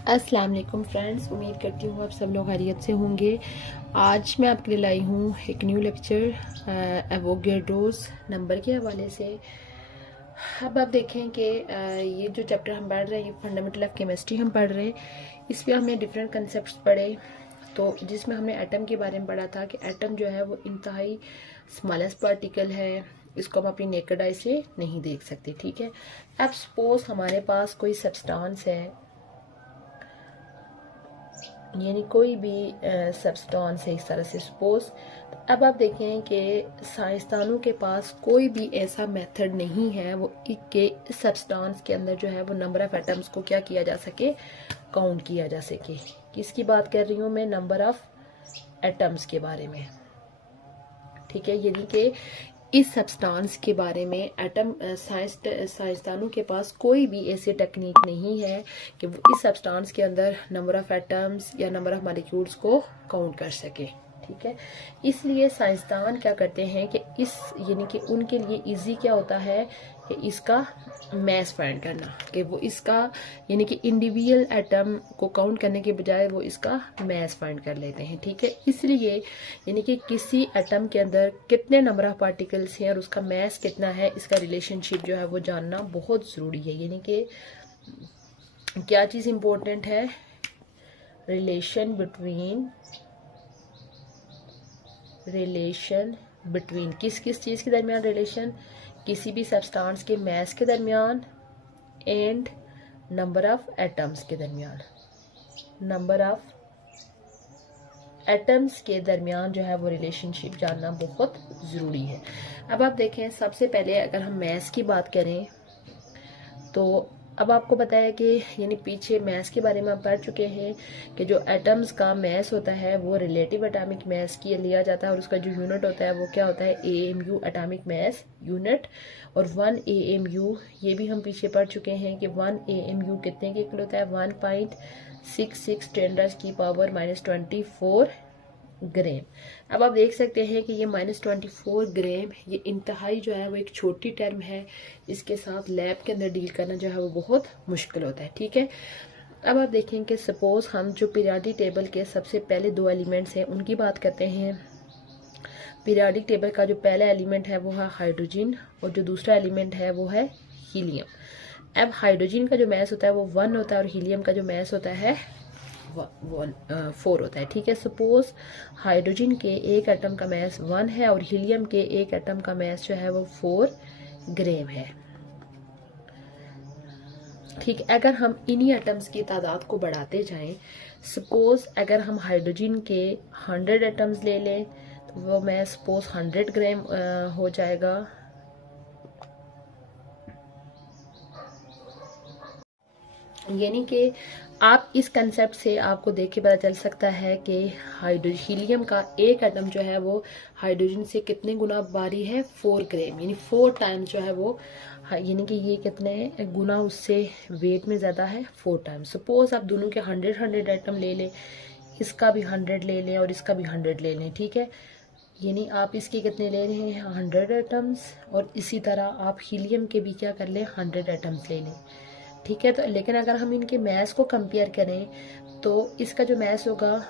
अस्सलाम वालेकुम फ्रेंड्स, उम्मीद करती हूँ आप सब लोग खैरियत से होंगे। आज मैं आपके लिए लाई हूँ एक न्यू लेक्चर एवोगैड्रोस नंबर के हवाले से। अब आप देखें कि ये जो चैप्टर हम पढ़ रहे हैं, ये फंडामेंटल ऑफ केमिस्ट्री हम पढ़ रहे हैं। इसमें हमने डिफरेंट कंसेप्ट पढ़े, तो जिसमें हमने एटम के बारे में पढ़ा था कि एटम जो है वो इंतहाई स्मॉलेस्ट पार्टिकल है, इसको हम अपनी नेकेड आई से नहीं देख सकते। ठीक है, अब सपोज हमारे पास कोई सब्सटेंस है, यानी कोई भी सब्सटेंस है इस तरह से सपोज। अब आप देखें कि साइंसदानों के पास कोई भी ऐसा मेथड नहीं है वो के सब्सटेंस के अंदर जो है वो नंबर ऑफ एटम्स को क्या किया जा सके, काउंट किया जा सके। किसकी बात कर रही हूँ मैं? नंबर ऑफ एटम्स के बारे में। ठीक है, यानी कि इस सब्सटेंस के बारे में एटम साइंसदानों के पास कोई भी ऐसी टेक्निक नहीं है कि वो इस सब्सटेंस के अंदर नंबर ऑफ एटम्स या नंबर ऑफ मॉलिक्यूल्स को काउंट कर सके। ठीक है, इसलिए साइंसदान क्या करते हैं कि इस यानी कि उनके लिए इजी क्या होता है कि इसका मैस फाइंड करना, कि वो इसका यानी कि इंडिविजुअल एटम को काउंट करने के बजाय वो इसका मैस फाइंड कर लेते हैं। ठीक है, इसलिए यानी कि किसी एटम के अंदर कितने नंबर ऑफ पार्टिकल्स हैं और उसका मैस कितना है, इसका रिलेशनशिप जो है वो जानना बहुत ज़रूरी है। यानी कि क्या चीज़ इम्पोर्टेंट है? रिलेशन बिटवीन किस किस चीज़ के दरमियान रिलेशन? किसी भी सब्सटेंस के मैस के दरमियान एंड नंबर ऑफ एटम्स के दरमियान। नंबर ऑफ एटम्स के दरमियान जो है वो रिलेशनशिप जानना बहुत ज़रूरी है। अब आप देखें, सबसे पहले अगर हम मैस की बात करें तो अब आपको पता है कि यानी पीछे मैस के बारे में हम पढ़ चुके हैं कि जो एटम्स का मैस होता है वो रिलेटिव एटॉमिक मैस की लिया जाता है, और उसका जो यूनिट होता है वो क्या होता है? AMU, atomic mass unit. और 1 AMU ये भी हम पीछे पढ़ चुके हैं कि 1 AMU कितने के इक्वल होता है? 1.66 10⁻⁻24 ग्राम। अब आप देख सकते हैं कि ये -24 ग्राम, ये इंतहाई जो है वो एक छोटी टर्म है, इसके साथ लैब के अंदर डील करना जो है वो बहुत मुश्किल होता है। ठीक है, अब आप देखें कि सपोज हम जो पीरियोडिक टेबल के सबसे पहले 2 एलिमेंट्स हैं उनकी बात करते हैं। पीरियोडिक टेबल का जो पहला एलिमेंट है वो है हाइड्रोजन, और जो दूसरा एलिमेंट है वो है हीलियम। अब हाइड्रोजन का जो मैस होता है वो 1 होता है और हीलियम का जो मैस होता है 4 होता है। ठीक है, सपोज हाइड्रोजन के एक एटम का मैस 1 है और हीलियम के एक एटम का मैस जो है वो 4 ग्राम है। ठीक है, अगर हम इन्हीं एटम्स की तादाद को बढ़ाते जाएं, सपोज अगर हम हाइड्रोजन के 100 एटम्स ले लें तो वो मैस सपोज 100 ग्राम हो जाएगा। यानी कि आप इस कंसेप्ट से आपको देख के पता चल सकता है कि हीलियम का एक एटम जो है वो हाइड्रोजन से कितने गुना भारी है? 4 ग्राम, यानी 4 टाइम्स जो है वो, यानी कि ये कितने गुना उससे वेट में ज़्यादा है? 4 टाइम्स। सपोज आप दोनों के 100 एटम ले लें, इसका भी 100 ले लें और इसका भी 100 ले लें। ठीक है, यानी आप इसके कितने ले रहे हैं? 100 एटम्स, और इसी तरह आप हीलियम के भी क्या कर लें? 100 एटम्स ले लें। ठीक है, तो लेकिन अगर हम इनके मैस को कंपेयर करें तो इसका जो मैस होगा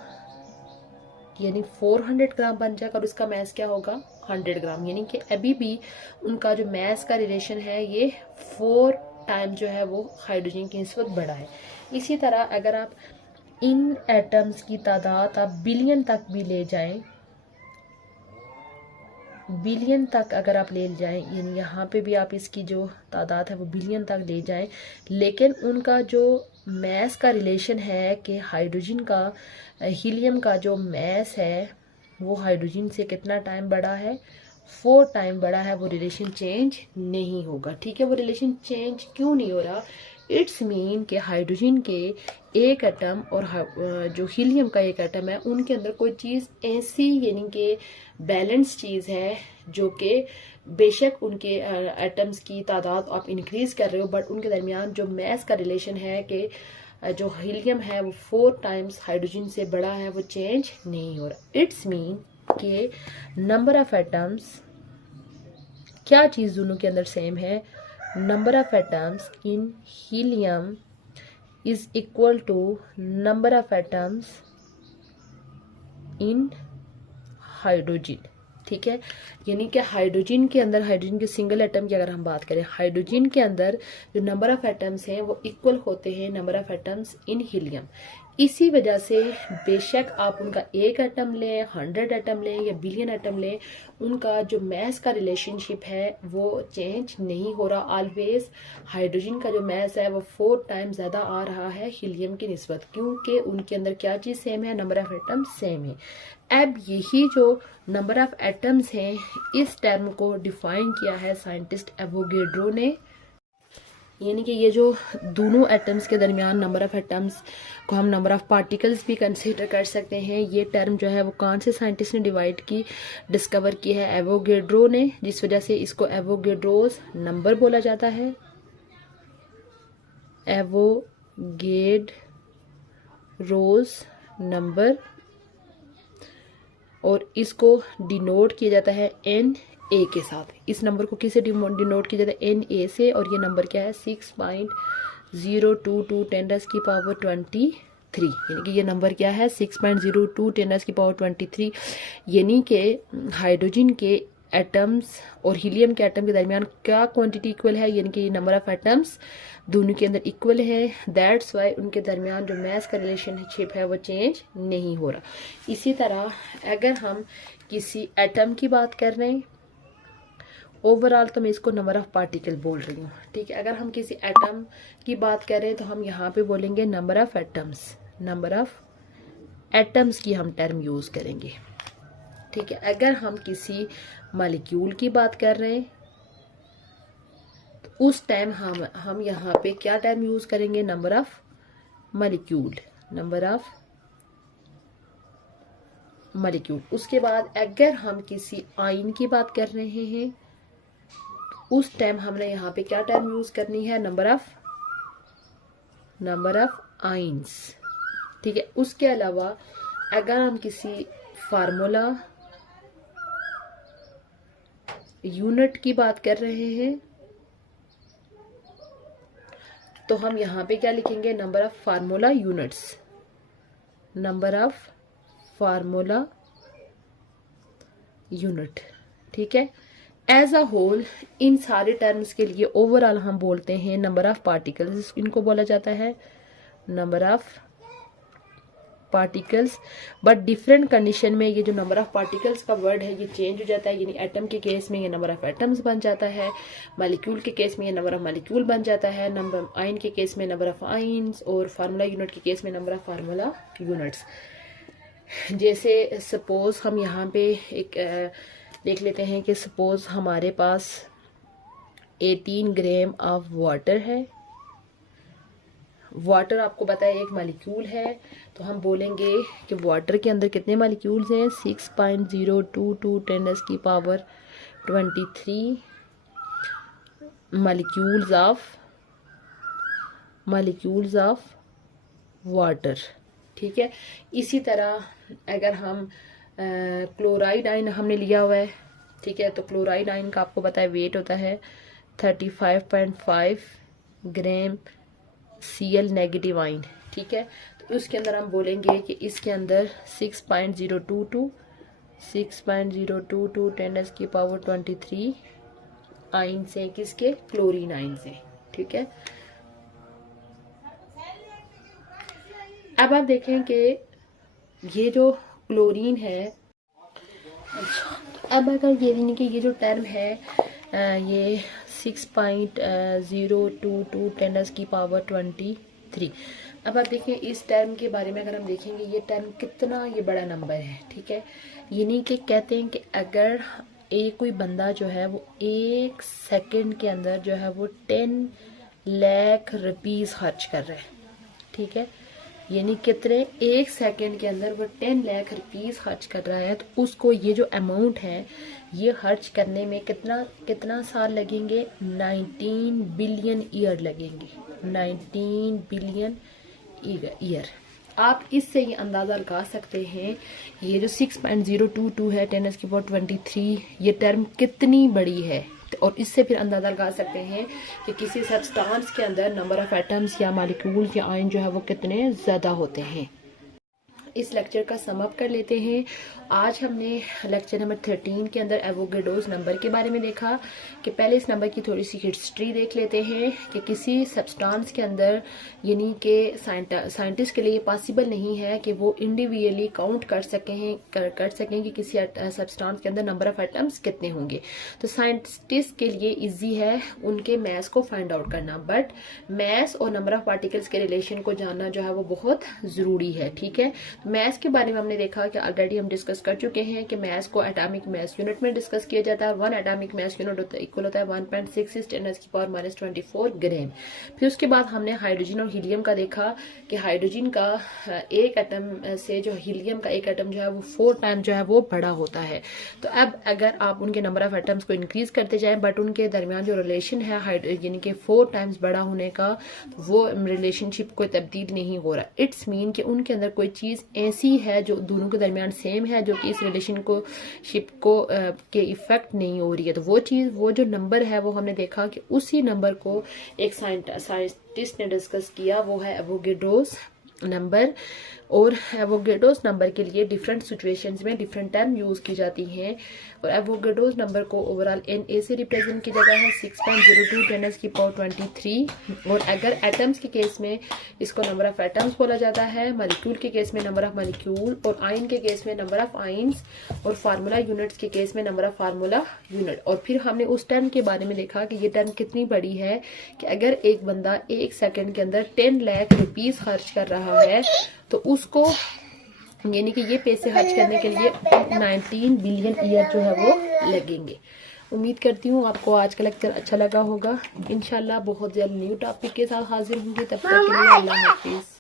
यानी 400 ग्राम बन जाएगा और उसका मैस क्या होगा? 100 ग्राम। यानी कि अभी भी उनका जो मैस का रिलेशन है ये 4 टाइम जो है वो हाइड्रोजन की निस्बत बड़ा है। इसी तरह अगर आप इन एटम्स की तादाद आप बिलियन तक भी ले जाएं, बिलियन तक अगर आप ले जाएं, यानी यहाँ पे भी आप इसकी जो तादाद है वो बिलियन तक ले जाएं, लेकिन उनका जो मैस का रिलेशन है कि हाइड्रोजन का हीलियम का जो मैस है वो हाइड्रोजन से कितना टाइम बड़ा है? 4 टाइम बड़ा है। वो रिलेशन चेंज नहीं होगा। ठीक है, वो रिलेशन चेंज क्यों नहीं हो रहा? इट्स मीन कि हाइड्रोजन के एक एटम और जो हीलियम का एक एटम है उनके अंदर कोई चीज़ ऐसी यानी कि बैलेंस चीज़ है जो कि बेशक उनके एटम्स की तादाद आप इंक्रीज कर रहे हो, बट उनके दरमियान जो मैस का रिलेशन है कि जो हीलियम है वो 4 टाइम्स हाइड्रोजन से बड़ा है, वो चेंज नहीं हो रहा। इट्स मीन कि नंबर ऑफ एटम्स, क्या चीज़ दोनों के अंदर सेम है? Number of atoms in helium is equal to number of atoms in hydrogen. ठीक है, यानी कि हाइड्रोजन के अंदर, हाइड्रोजन के सिंगल एटम की अगर हम बात करें, हाइड्रोजन के अंदर जो नंबर ऑफ एटम्स हैं वो इक्वल होते हैं number of atoms in helium. इसी वजह से बेशक आप उनका एक एटम लें, 100 एटम लें या बिलियन एटम लें, उनका जो मैस का रिलेशनशिप है वो चेंज नहीं हो रहा। ऑलवेज हाइड्रोजन का जो मैस है वो 4 टाइम्स ज़्यादा आ रहा है हीलियम की निस्बत, क्योंकि उनके अंदर क्या चीज़ सेम है, नंबर ऑफ एटम सेम है। अब यही जो नंबर ऑफ एटम्स हैं, इस टर्म को डिफाइन किया है साइंटिस्ट एवोगेड्रो ने। यानी कि ये जो दोनों एटम्स के दरमियान नंबर ऑफ एटम्स को हम नंबर ऑफ पार्टिकल्स भी कंसीडर कर सकते हैं। ये टर्म जो है वो कौन से साइंटिस्ट ने डिस्कवर की है, एवोगेड्रो ने, जिस वजह से इसको एवोगेड्रोस नंबर बोला जाता है। एवोगेड्रोस नंबर, और इसको डिनोट किया जाता है एन ए के साथ। इस नंबर को किसे डिनोट किया जाता है, एन ए से, और ये नंबर क्या है 6.022 10⁻23। यानी कि ये नंबर क्या है 6.02 10⁻23। यानी कि हाइड्रोजन के एटम्स और हीलियम के एटम के दरमियान क्या क्वांटिटी इक्वल है, यानी कि नंबर ऑफ एटम्स दोनों के अंदर इक्वल है। दैट्स वाई उनके दरमियान जो मैस का रिलेशनशिप है वो चेंज नहीं हो रहा। इसी तरह अगर हम किसी एटम की बात कर रहे हैं, ओवरऑल तो मैं इसको नंबर ऑफ पार्टिकल बोल रही हूँ, ठीक है। अगर हम किसी एटम की बात कर रहे हैं तो हम यहाँ पे बोलेंगे number of atoms, number of atoms की हम टर्म यूज करेंगे, ठीक है। अगर हम किसी मॉलिक्यूल की बात कर रहे हैं तो उस टाइम हम यहाँ पे क्या टर्म यूज करेंगे, number of molecule, number of molecule. उसके बाद अगर हम किसी आयन की बात कर रहे हैं उस टाइम हमने यहाँ पे क्या टर्म यूज करनी है, नंबर ऑफ आयन्स, ठीक है। उसके अलावा अगर हम किसी फार्मूला यूनिट की बात कर रहे हैं तो हम यहाँ पे क्या लिखेंगे, number of formula units, number of formula unit, ठीक है। एज अ होल इन सारे टर्म्स के लिए ओवरऑल हम बोलते हैं नंबर ऑफ पार्टिकल्स, इनको बोला जाता है number of particles. But different condition में ये जो नंबर ऑफ पार्टिकल्स का वर्ड है ये चेंज हो जाता है, यानी एटम के केस में ये नंबर ऑफ एटम्स बन जाता है, मॉलिक्यूल के केस में ये नंबर ऑफ मॉलिक्यूल बन जाता है, नंबर आयन के केस में नंबर ऑफ आयन्स, और फार्मूला यूनिट के केस में नंबर ऑफ फार्मूला यूनिट्स। जैसे सपोज हम यहाँ पे एक देख लेते हैं कि सपोज हमारे पास 18 ग्राम ऑफ वाटर है। वाटर आपको पता है एक मॉलिक्यूल है, तो हम बोलेंगे कि वाटर के अंदर कितने मॉलिक्यूल्स हैं, 6.022 10⁻23 मॉलिक्यूल्स ऑफ वाटर, ठीक है। इसी तरह अगर हम क्लोराइड आयन हमने लिया हुआ है, ठीक है, तो क्लोराइड आयन का आपको पता है वेट होता है 35.5 ग्राम Cl नेगेटिव आयन, ठीक है। तो उसके अंदर हम बोलेंगे कि इसके अंदर 6.022 10⁻23 आयन से, किसके, क्लोरीन आयन से, ठीक है। अब आप देखें कि ये जो क्लोरीन है, अच्छा, अब अगर ये कि ये जो टर्म है ये 6.022 10⁻23। अब आप देखें इस टर्म के बारे में, अगर हम देखेंगे ये टर्म कितना ये बड़ा नंबर है, ठीक है। यानी कि कहते हैं कि अगर एक कोई बंदा जो है वो 1 सेकंड के अंदर जो है वो 10 लाख रुपीस खर्च कर रहा है, ठीक है। यानी कितने, 1 सेकंड के अंदर वो 10 लाख रुपीस खर्च कर रहा है, तो उसको ये जो अमाउंट है ये खर्च करने में कितना साल लगेंगे, 19 बिलियन ईयर लगेंगे, 19 बिलियन ईयर। आप इससे ये अंदाज़ा लगा सकते हैं ये जो 6.022 है 10⁻23 ये टर्म कितनी बड़ी है, और इससे फिर अंदाज़ा लगा सकते हैं कि किसी सब्सटेंस के अंदर नंबर ऑफ़ एटम्स या मॉलिक्यूल या आयन जो है वो कितने ज़्यादा होते हैं। इस लेक्चर का सम अप कर लेते हैं। आज हमने लेक्चर नंबर 13 के अंदर एवोगैड्रोस नंबर के बारे में देखा कि पहले इस नंबर की थोड़ी सी हिस्ट्री देख लेते हैं कि किसी सब्सटेंस के अंदर यानी कि साइंटिस्ट के लिए पॉसिबल नहीं है कि वो इंडिविजुअली काउंट कर सकें कि किसी सब्सटेंस के अंदर नंबर ऑफ एटम्स कितने होंगे। तो साइंटिस्ट के लिए इजी है उनके मैथ्स को फाइंड आउट करना, बट मैथ्स और नंबर ऑफ पार्टिकल्स के रिलेशन को जानना जो है वो बहुत ज़रूरी है। ठीक है, मैथ्स के बारे में हमने देखा कि ऑलरेडी हम डिस्कस कर चुके हैं कि मैथ्स को एटॉमिक मास यूनिट में डिस्कस किया जाता है। 1 एटॉमिक मास यूनिट इक्वल होता है 1.66 × 10⁻⁻24 ग्राम। फिर उसके बाद हमने हाइड्रोजन और हीलियम का देखा कि हाइड्रोजन का एक एटम से जो हीलियम का एक एटम जो है वो 4 टाइम जो है वो बड़ा होता है। तो अब अगर आप उनके नंबर ऑफ एटम्स को इंक्रीज करते जाएं बट उनके दरमियान जो रिलेशन है यानी कि 4 टाइम्स बड़ा होने का, वो रिलेशनशिप कोई तब्दील नहीं हो रहा। इट्स मीन कि उनके अंदर कोई चीज़ ऐसी है जो दोनों के दरमियान सेम है, जो कि इस रिलेशन को शिप को के इफेक्ट नहीं हो रही है। तो वो चीज़, वो जो नंबर है वो हमने देखा कि उसी नंबर को एक साइंटिस्ट ने डिस्कस किया, वो है एवोगैड्रोस नंबर। और एवोगैड्रोस नंबर के लिए डिफरेंट सिचुएशंस में डिफरेंट टर्म यूज़ की जाती हैं। और एवोगैड्रोस नंबर को ओवरऑल Na से रिप्रेजेंट किया जाता है 6.02 × 10⁻23। और अगर एटम्स के केस में इसको नंबर ऑफ एटम्स बोला जाता है, मॉलिक्यूल के केस में नंबर ऑफ मॉलिक्यूल, और आयन के केस में नंबर ऑफ आयन्स, और फार्मूला यूनिट्स के केस में नंबर ऑफ फार्मूला यूनिट। और फिर हमने उस टर्म के बारे में देखा कि ये टर्म कितनी बड़ी है कि अगर एक बंदा 1 सेकंड के अंदर 10 लाख रुपीस खर्च कर रहा है तो उसको यानी कि ये पैसे खर्च करने के लिए 19 बिलियन ईयर जो है वो लगेंगे। उम्मीद करती हूँ आपको आज का लेक्चर अच्छा लगा होगा। इंशाल्लाह बहुत जल्द न्यू टॉपिक के साथ हाजिर होंगे। तब तक के लिए अल्लाह हाफिज़।